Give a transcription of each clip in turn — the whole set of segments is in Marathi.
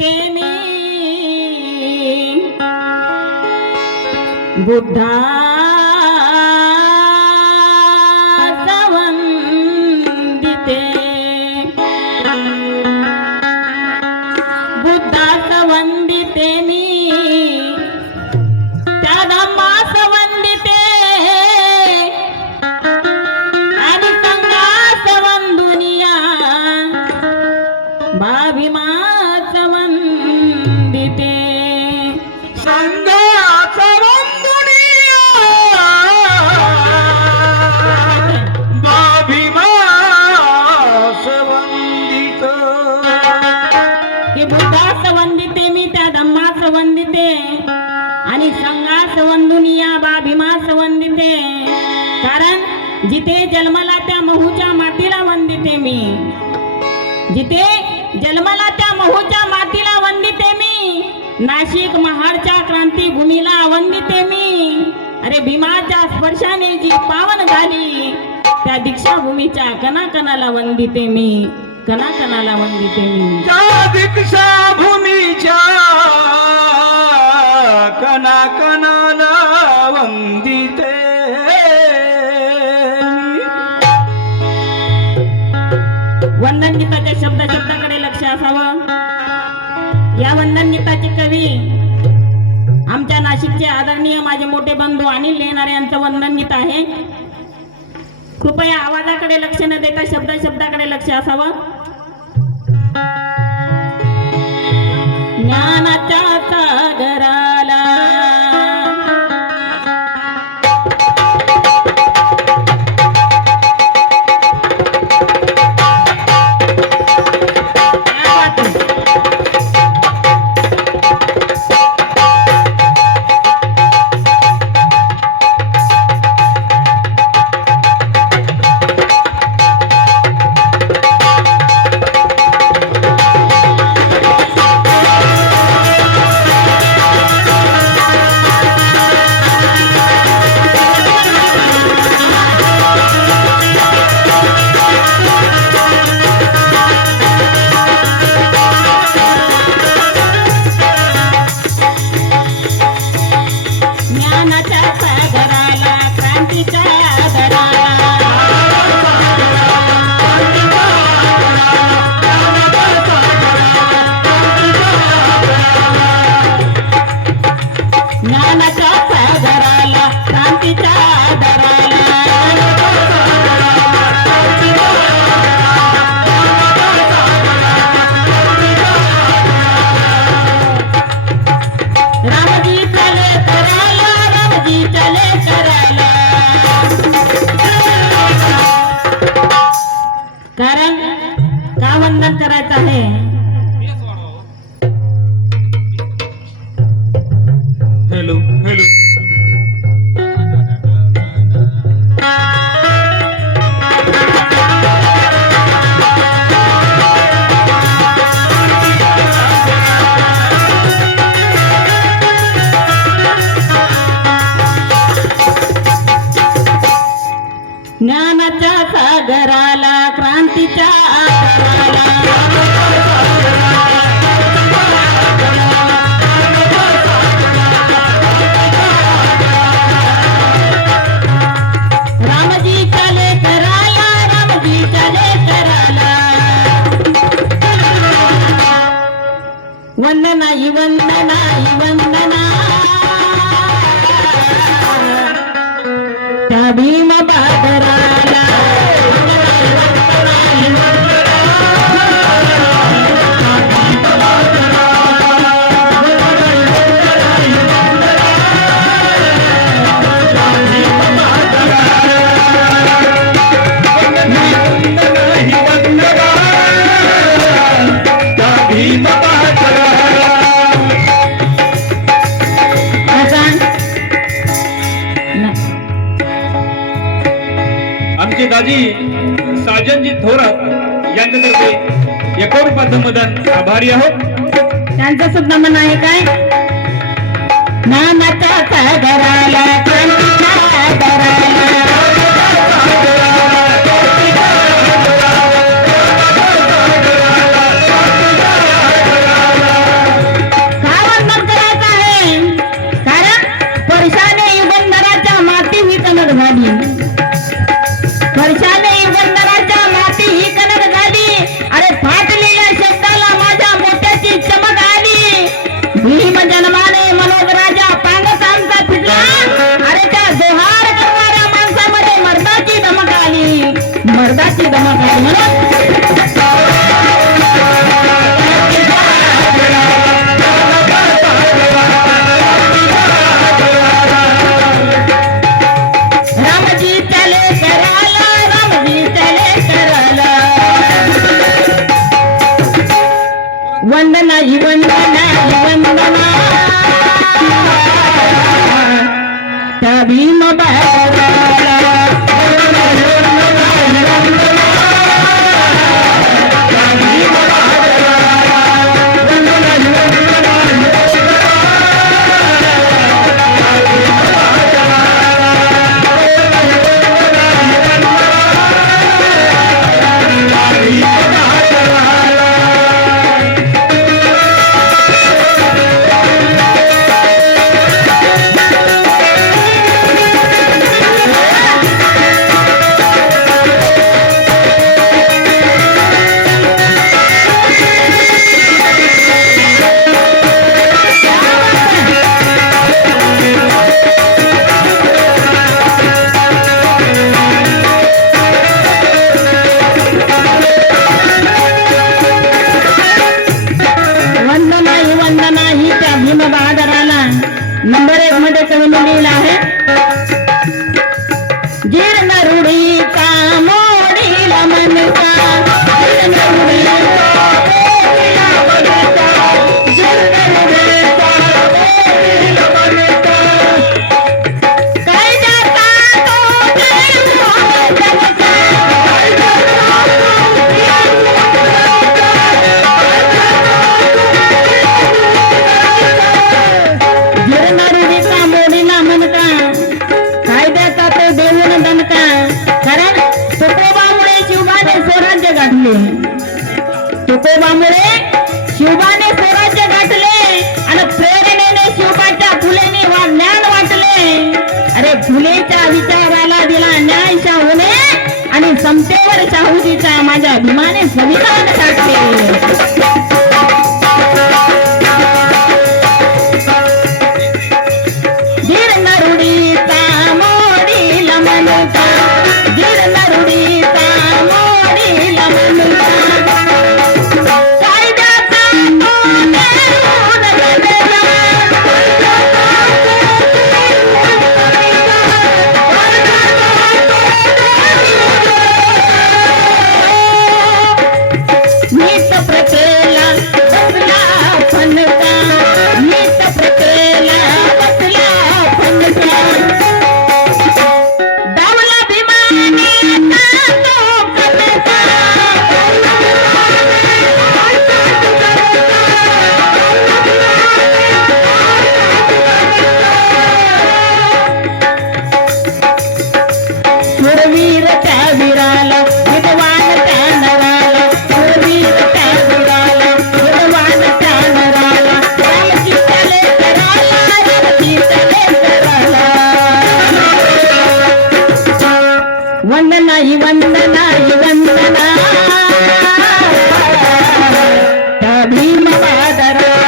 वंदिते मी बुद्धास वंदिते बुद्धास वंदिते मी त्या धम्मास वंदिते आणि संघास वंदुनिया भाविमास वंदिते संघास वंदुनिया भाविमास वंदित की बुद्धास वंदिते मी त्या धम्मास वंदिते आणि संघास वंदुनिया भाभिमास वंदिते कारण जिथे जन्मला त्या महूच्या मातीला वंदिते मी जिथे जन्मला त्या महूच्या मातीला वंदिते मी नाशिक महाडच्या क्रांतीभूमीला वंदिते मी अरे भीमाच्या स्पर्शाने जी पावन झाली त्या दीक्षाभूमीच्या कणाकणाला वंदिते मी कणाकणाला वंदिते मी त्या दीक्षा भूमीच्या कणा कणाला वंदिते वंदन गीताच्या शब्दाकडे लक्ष असावं या वंदन गीताचे कवी आमच्या नाशिकचे आदरणीय माझे मोठे बंधू अनिल लेणारे यांचं वंदन गीत आहे कृपया आवाजाकडे लक्ष न देता शब्दाकडे लक्ष असावं ज्ञानाच्या सागराला कारण का वंदन करायचं आहे हॅलो हॅलो ज्ञानाच्या सागराला क्रांतीच्या आकाराला रामजीच्या लेकराला रामजीच्या लेकराला वंदनाई वंदनाई वंदना त्या भीम बादराला आमचे दाजी साजनजी थोरात यांच्यातर्फे 1 रुपयाचं मदन आभारी आहोत त्यांचं सुद्धा मन आहे काय ज्ञानाच्या सागराला क्रांतीच्या आकाराला रामजी चले कराला, रामजी चले कराला, वंदना ही वंदना ही वंदना त्या भीम बहादुराला. नंबर 1 मध्ये कवीने लिहिलं आहे, जीर्ण रूढीचा मोडीला मनका, जीर्ण रूढीचा मोडीला मनका, जीर्ण रूढीचा मोडीला मनका, कायद्याचा तो देव जनका, जीर्ण मोडीला मनका, कायद्याचा तो देऊन दणका. कारण तुकोबामुळे शिवबाने स्वराज्य गाठले, तुकोबामुळे शिवबाने स्वराज्य गाठले आणि प्रेरणेने शिवबाच्या फुलेने ज्ञान वाटले. अरे फुलेच्या विचाराला दिला न्याय शाहूने आणि समतेवर शाहूजीचा माझ्या अभिमाने संविधान टाकले. जीर्ण रूढीचा मोडीला मनका, जीर्ण रूढीचा मोडीला मनका, कायद्याचा तो देऊन दणका, नीत प्रथेला बसला फणका, नीत प्रथेला बसला फणका, दावला भीमाने तो कणका, शूरवीर त्या वीराला विद्वान त्या नराला, शूरवीर त्या वीराला विद्वान त्या नराला, रामजी चले कराला, रामजी चले कराला, वंदना ही वंदना ही वंदना त्या भीम बहादुराला.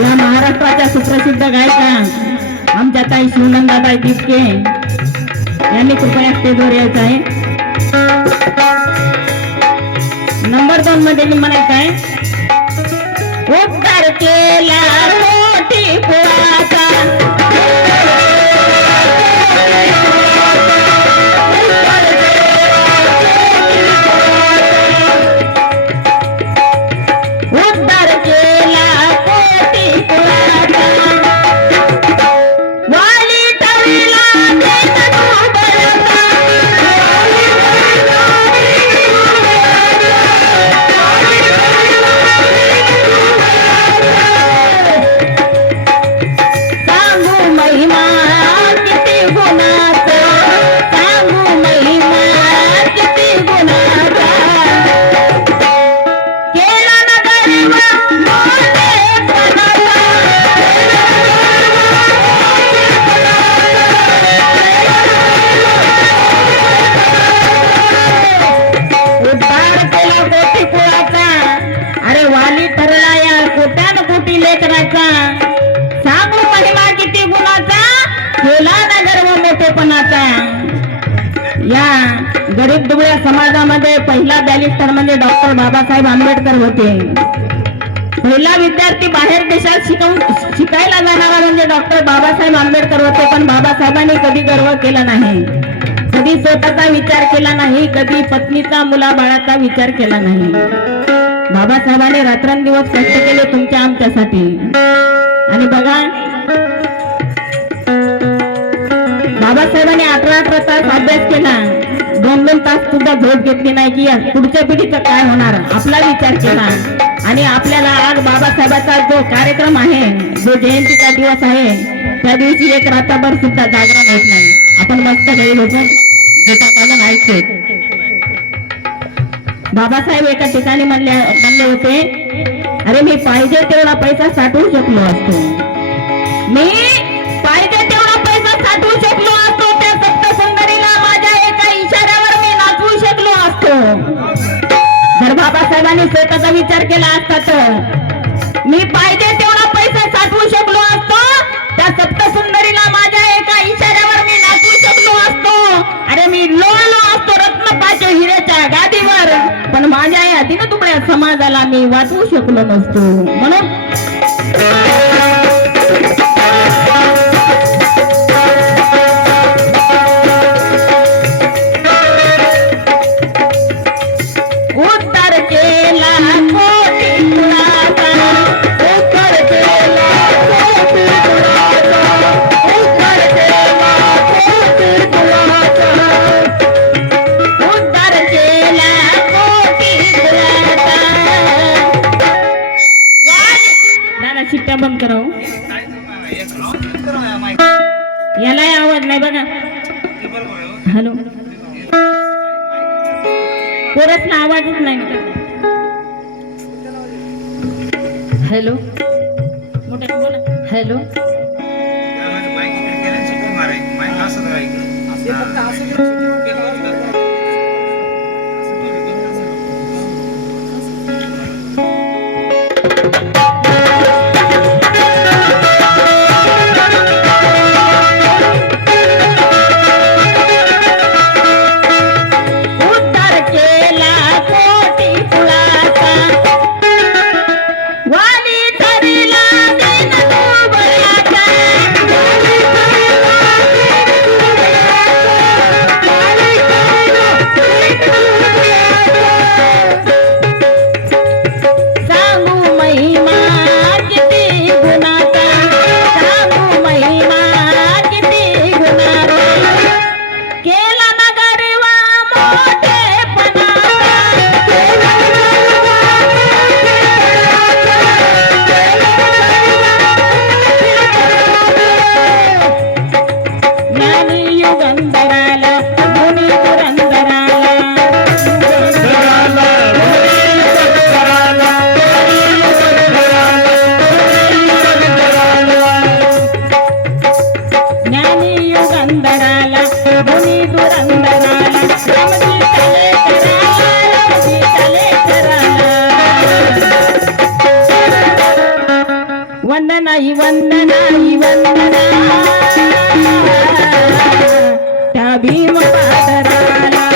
या महाराष्ट्राच्या सुप्रसिद्ध गायिका आमच्या ताई शिवनंदाताई तिपके यांनी कृपया स्टेजवर यायचं आहे. नंबर 2 मध्ये मी म्हणायचं आहे, उद्धार केला मोठी कुळाचा, उद्धार केला कोटी कुळाचा, वाली तळीला देत तो बळका, वाली आता या गरीब दुबळ्या समाजामध्ये पहिला बॅरिस्टर म्हणजे डॉक्टर बाबासाहेब आंबेडकर होते. पहिला विद्यार्थी बाहेर देशात शिकायला जाणारा म्हणजे डॉक्टर बाबासाहेब आंबेडकर होते. पण बाबासाहेबांनी कधी गर्व केला नाही, कधी स्वतःचा विचार केला नाही, कधी पत्नीचा मुलाबाळाचा विचार केला नाही. बाबासाहेबांनी रात्रंदिवस कष्ट केले तुमच्या आमच्यासाठी. आणि बघा बाबासाहेबांनी 18 तास अभ्यास केला, 2 तास सुद्धा झोप घेतली नाही की पुढच्या पिढीचं काय होणार आपला विचार केला. आणि आपल्याला आज बाबासाहेबांचा जो कार्यक्रम आहे, जो जयंतीचा दिवस आहे, त्या दिवशी एक रात्रभर सुद्धा जागरण होत नाही. आपण मस्त घरी बसून झोपाकाला ऐकतो. बाबासाहेब एका ठिकाणी म्हणले होते, अरे मी पाहिजे तेवढा पैसा साठवू शकलो असतो, मी पाहिजे तेवढा पैसा साठवू शकलो असतो, त्या सप्तसुंदरीला माझ्या एका इशाऱ्यावर मी नाचवू शकलो असतो. जर बाबासाहेबांनी स्वतःचा विचार केला असता तर मी पाहिजे तेवढा पैसा साठवू शकलो असतो, त्या सप्तसुंदरीला माझ्या एका इशाऱ्यावर मी नाचवू शकलो असतो. अरे मी लोळलो असतो रत्नपाच्या हिऱ्याच्या गादीवर, पण माझ्या या दिनदुबळ्या समाजाला मी वाचवू शकलो नसतो. म्हणून शिट्ट्या बंद करावं, यालाही आवाज नाही बघा. हॅलो, कोरसला आवाजच नाही. हॅलो, मोठ्या बोला. हॅलो, वंदनाई वंदनाई वंदना त्या भीम पादराला.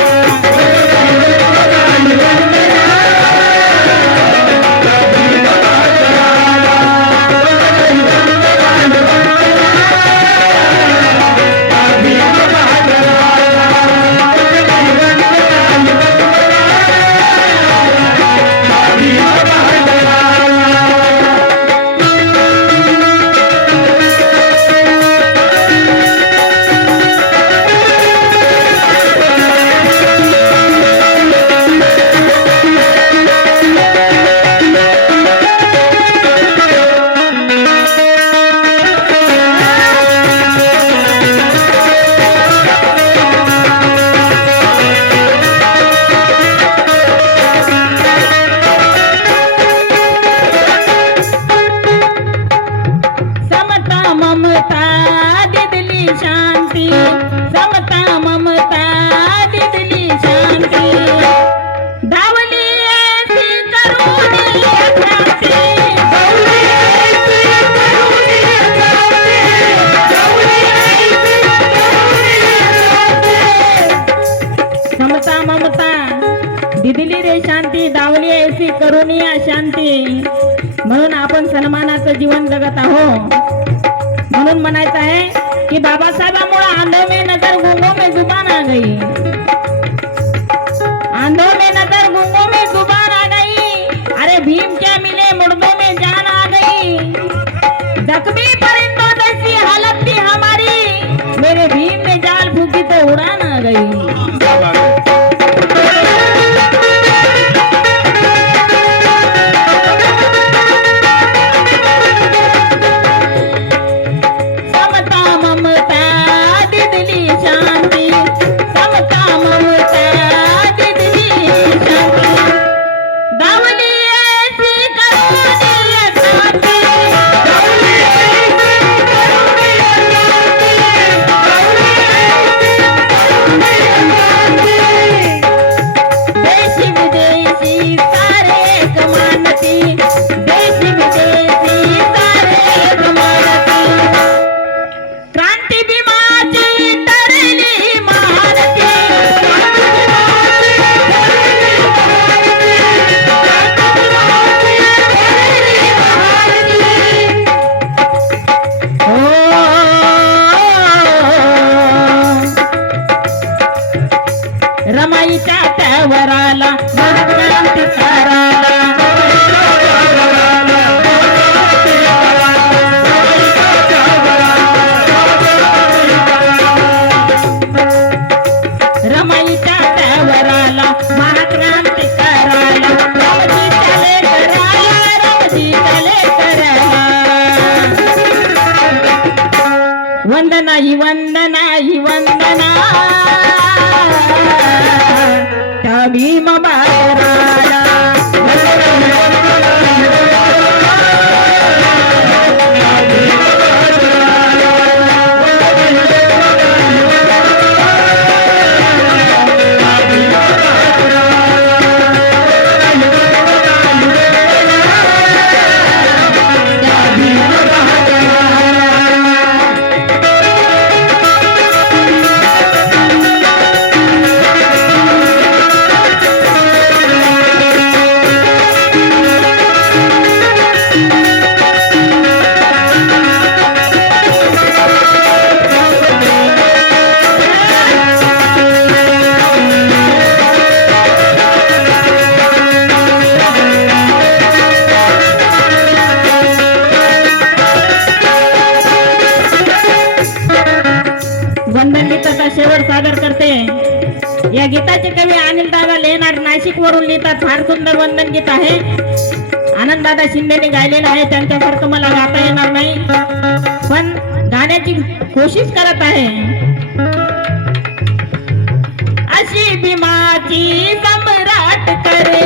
शांती दावली ऐसी करुणी शांती, म्हणून आपण सन्मानाचं जीवन जगत आहोत. म्हणून म्हणायचं आहे की बाबासाहेबांमुळे आंधो में नजर गुंगो में जुबान आ गई, आंधो में नजर गुंगो में जुबान आ गई, अरे भीम क्या मिले मुर्दों में जान आ गई, जख्मी परिंदों जैसी हालत थी हमारी, मेरे भीम ने जाल फूकी तो उड़ान आ गई. रमाईच्या त्यावराला रमाईच्या त्यावराला महाक्रांती करायला, रामजी चले करायला, रामजी चले करायला. वंदना ही वंदना ही वंदना त्या भीम बहादुराला. वंदन गीताचा शेवट सादर करते. या गीताचे कवी अनिल दादा लेणार नाशिक वरून लिहितात. फार सुंदर वंदन गीत आहे. आनंददादा शिंदेने गायलेलं आहे. त्यांच्यासारखं मला गाता येणार नाही, पण गाण्याची कोशिश करत आहे. अशी भीमाची सम्राट करणी,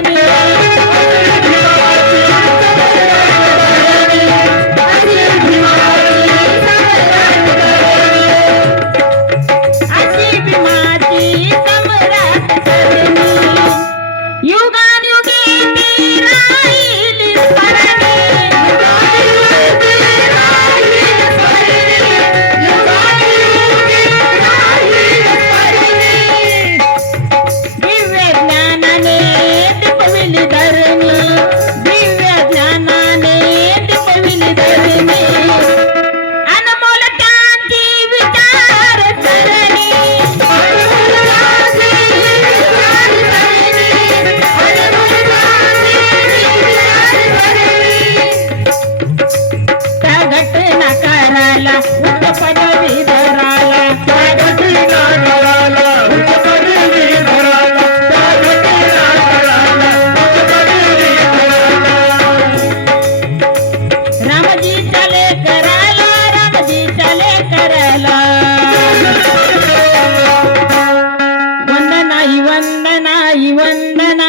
वंदना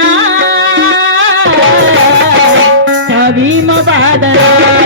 भीम बहादुर.